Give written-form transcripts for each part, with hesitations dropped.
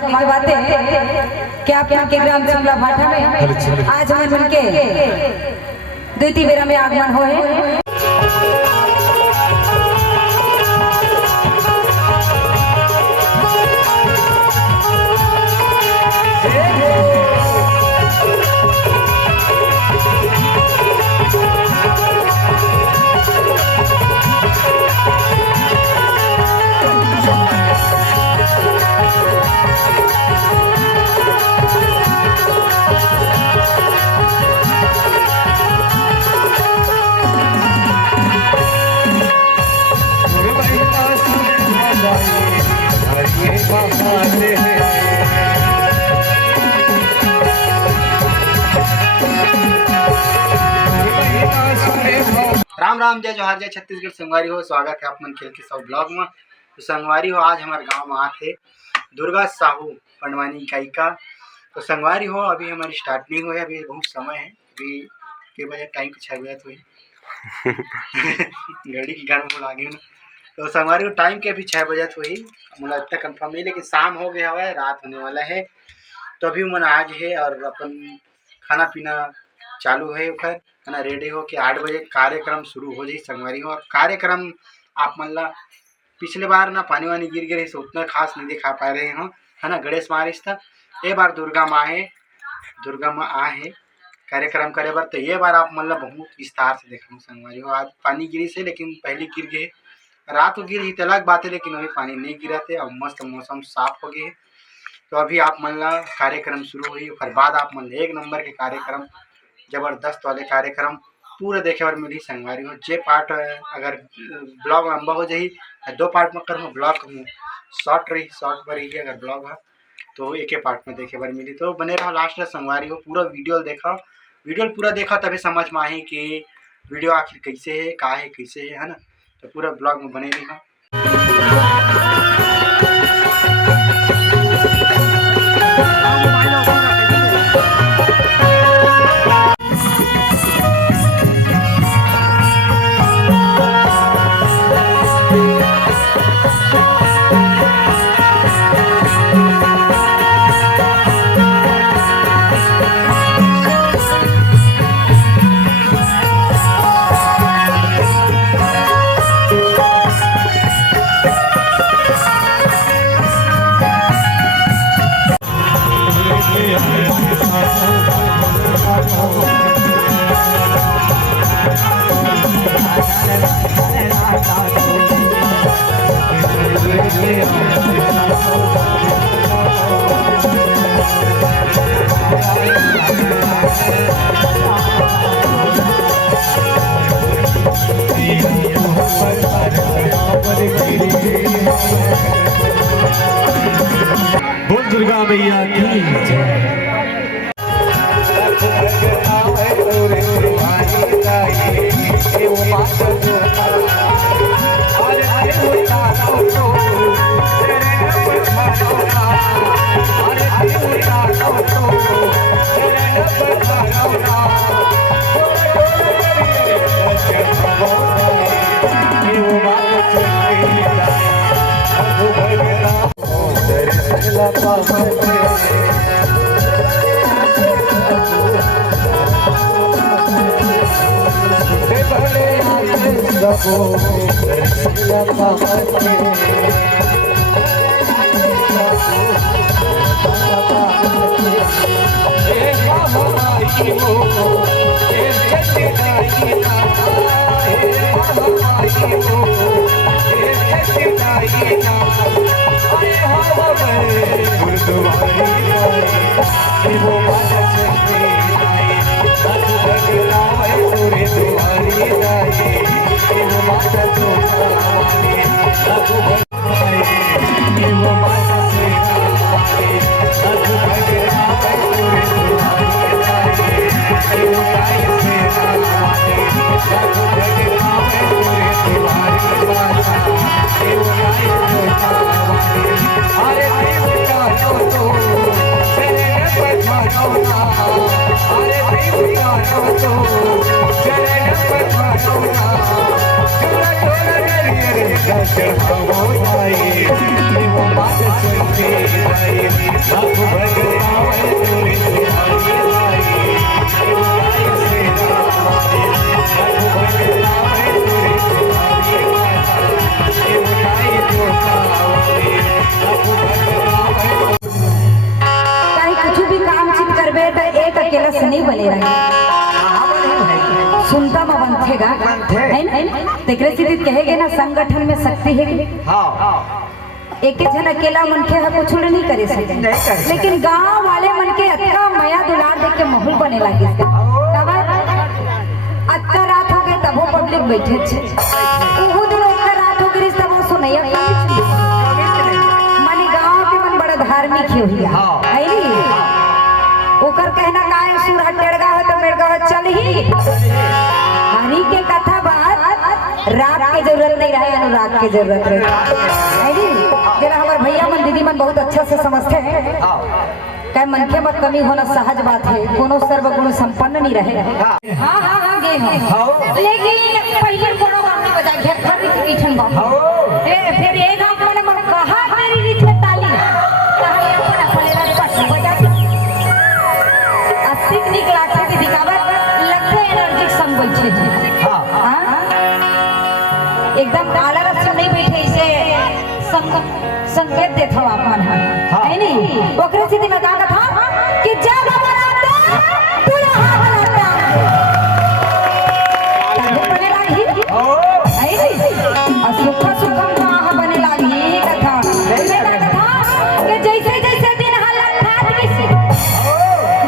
की बातें कि आप यहाँ के ग्राम जमला भाटा में आज हम मिलके द्वितीय बेरा में आगमन होए। राम राम जय जोहार जय छत्तीसगढ़। संगवारी हो स्वागत है आप मन खेल के सब ब्लॉग में। तो संगवारी हो आज हमारे गांव में आते दुर्गा साहू पंडवानी इकाई का। तो संगवारी हो अभी हमारी स्टार्ट नहीं हुई, अभी बहुत समय है, अभी के बजे टाइम के 6 बजे तो घड़ी की घर में आगे ना। तो संगवारी हो टाइम के अभी 6 बजे तो ही मुझे इतना कंफर्म नहीं, लेकिन शाम हो गया हुआ है, रात होने वाला है। तो अभी मन आज है और अपन खाना पीना चालू है उखर है ना, रेडी हो कि 8 बजे कार्यक्रम शुरू हो जाए संगवारी हो। और कार्यक्रम आप मन ला पिछले बार ना पानी वानी गिर गए तो उतना खास नहीं दिखा पा रहे हैं है ना, गणेश मारिस था। ये बार दुर्गा माँ है कार्यक्रम करे बार, तो ये बार आप मन ला बहुत विस्तार से देखा संगवारी हो। आज पानी गिरी से, लेकिन पहले गिर गए, रात को गिरी तो अलग बात है, लेकिन अभी पानी नहीं गिरा थे और मस्त मौसम साफ हो गए। तो अभी आप मन ला कार्यक्रम शुरू हुई, फिर बाद आप मन एक नंबर के कार्यक्रम जबरदस्त वाले कार्यक्रम पूरे देखे बार मिली संगवारी हो। जे पार्ट अगर ब्लॉग लंबा हो जाए 2 पार्ट में करूँ, ब्लॉग शॉर्ट पर ही अगर ब्लॉग है तो एक ही पार्ट में देखे बार मिली। तो बने रहो लास्ट संगवारी हो, पूरा वीडियो पूरा देखा तभी समझ में आए कि वीडियो आखिर कैसे है, का है, कैसे है ना। तो पूरा ब्लॉग में बने रही। बोल दुर्गा मैया की जय। चढ़ाओ भाई वो बात चलती नहीं बने रहे सुनता में बनथेगा है ना तेरे से कहेगे ना संगठन में शक्ति है एक जन अकेला मनखे है कुछ नहीं करे सके लेकिन गांव वाले मन के अच्छा माया दुलार देख के माहौल बने लगे अच्छा रात हो गए तब वो पब्लिक बैठे छे ओहो दिन अच्छा रात हो गई तब वो सुनैया माने गांव के मन बड़ा धार्मिक ही हुआ है नी ओकर कहना काहे सुर हटेड़गा हो तो मेड़गा हो चल ही हरी के कथा बात रात के जरूरत नहीं रहे अनुराग के जरूरत रहे जरा हमारे भैया मन दीदी मन बहुत अच्छा से समझते हैं क्या मनके में कमी होना सहज बात है कोनो सर्वगुण संपन्न नहीं रहे हाँ हाँ हाँ गे लेकिन पहले कोनो गांव में बजा घेर कर रही थी पीछन गांव फिर एक गांव में मन कहा मेरी रीत में ताली कहा ये अपना पलेरा पट बजा अस्तिक निकला के दिखावत लगते एनर्जी संग बैठे हां एकदम आला रस नहीं बैठे इसे संकेत देता हूँ आपन है नहीं ओकरे स्थिति में कहा था कि जब बनाता पूरा बनाता तब बने लागी है नहीं और सुखा सुखम कहाँ बने लागी कथा मैं कहा था कि जैसे जैसे दिन हालत ठाक की से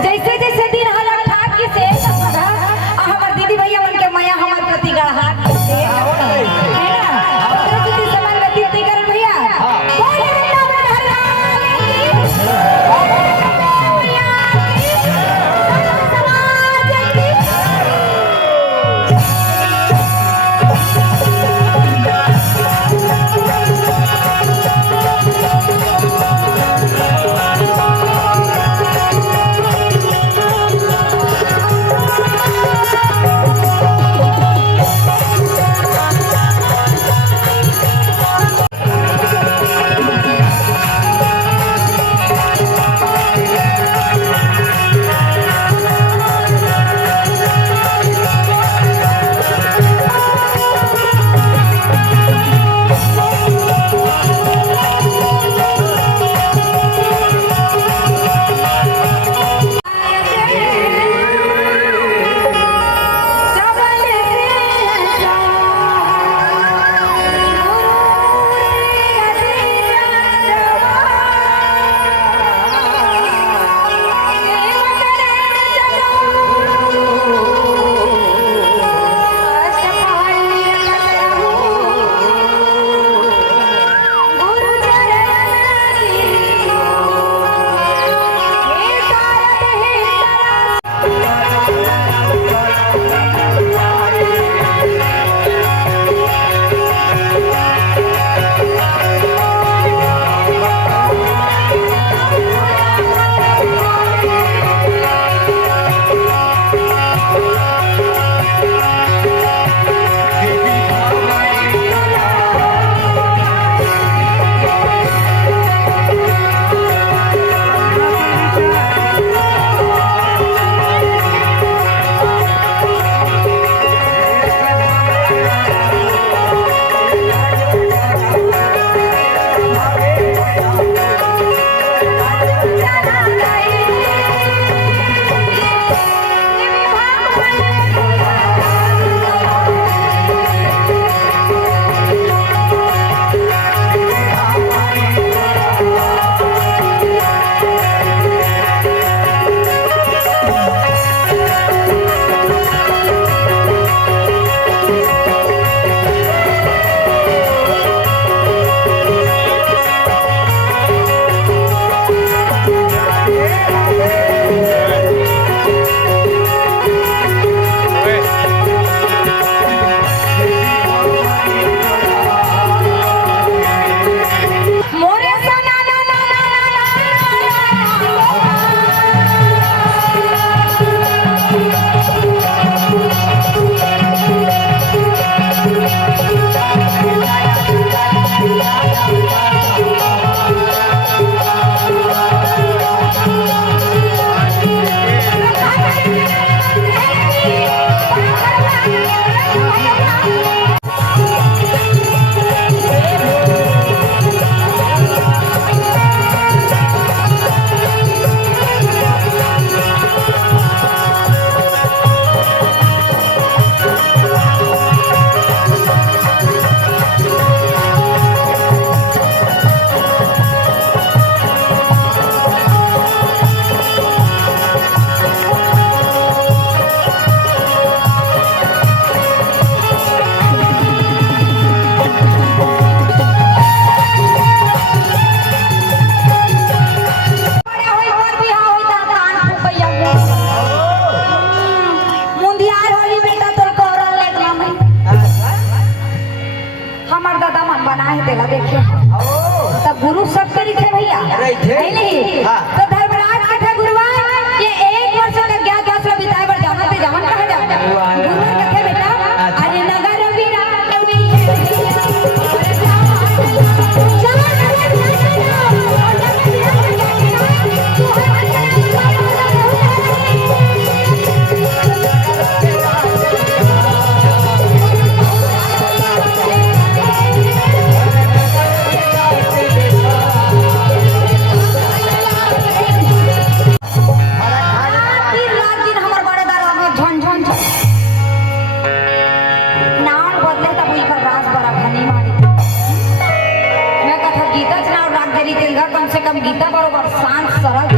जैसे जैसे दिन हालत ठाक की से हमार दीदी भैया मन के माया हमार प्रति गढ़हाट है ना ओकरे स्थिति से मन व्यतीत नहीं करन भैया Yeah. सरग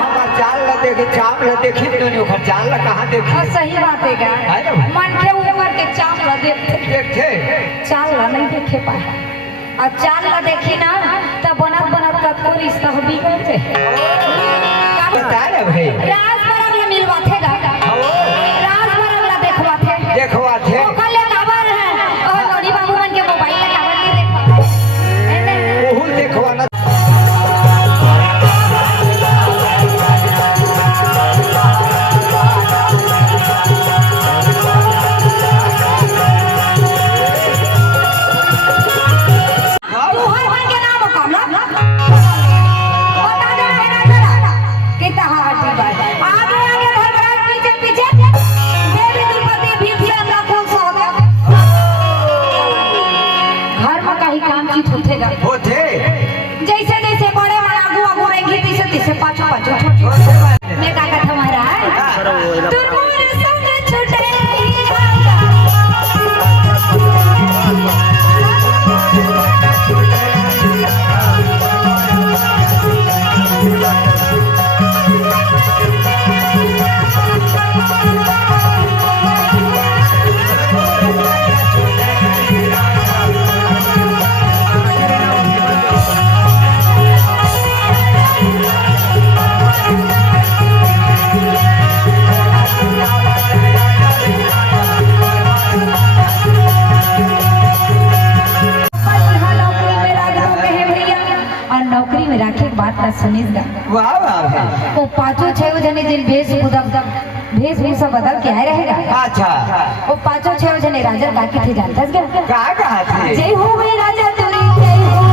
हमार चाल ल देखी चाम ल देखी नहीं ओकर चाल ल कहाँ देखी और सही बात है क्या है ना भाई? मन के ऊपर के चाल ला देखे चाल ला नहीं देखे पाए और चाल ला देखी ना तब बनत बनत कब को रिश्ता हो बिगड़ जे बता रे भाई राज बरग ला मिलवाथे गा राज बरग ला देखवाथे देखवा थे ओकर ले खबर है और लोरी बाबू मन के मोबाइल ले खबर नहीं देख पाए ओहुल देखवा ना होते जैसे जैसे बड़े आगू आगू रहेंगे तैसे तैसे पाछू पाछू मैं का कथा महाराज तुरमुर संग छूटे नौकरी में राखे बात का सुनिएगा वाह वाह वो पांचों छह जने दिन वेशभूषा बदल के आए रहेगा अच्छा वो पांचों छह जने राजा काकी थे जानता है कहाँ थे जय हो वे राजा तुरी जय हो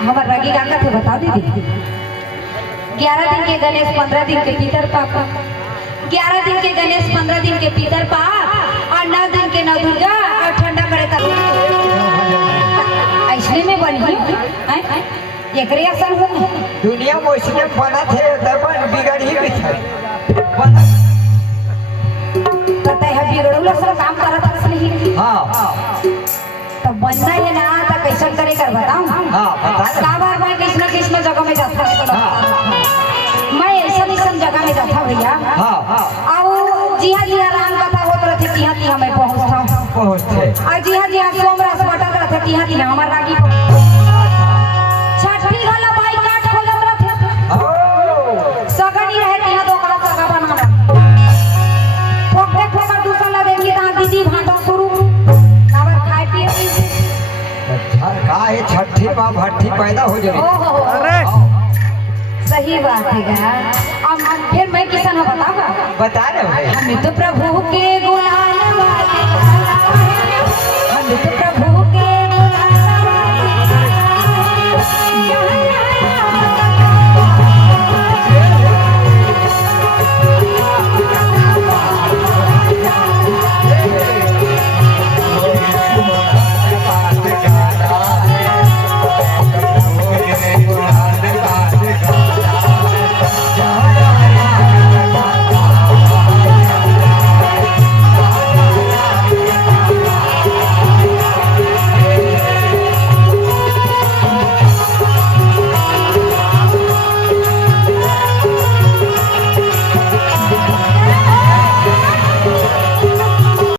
हमार रागी का थे बता दीदी 11 दिन के गणेश 15 दिन के पितर पाप 11 दिन के गणेश 15 दिन के पितर पाप और 9 दिन के नौ दुर्गा और ठंडा करे तक ऐसे में बनी एकरे असल हो दुनिया में इसने बना थे दबन बिगड़ ही भी थे पता है बिगड़ौला सब काम करत असली ही हाँ तो बनना है ना तो कैसे करे कर बताऊं हाँ बता का बार मैं किस जगह में जाता मैं ऐसा जगह में जाता भैया हाँ अब जी हाँ राम कथा होत रहते तिहा मैं पहुंचता पहुँचते और जी हाँ सोमरस बटत रहते तिहा हमार रागी छठी वाला भाई काट खोलत रहते सगनी रहे तिहा दो का सगा बना ठोक ठोक दूसरा ला देखी ता दीदी भाटा शुरू काबर खाए पिए का है छठी माँ भट्टी पैदा हो जाए अरे सही बात है यार अब फिर मैं किसान बताऊंगा बता रहे भाई हमें तो प्रभु के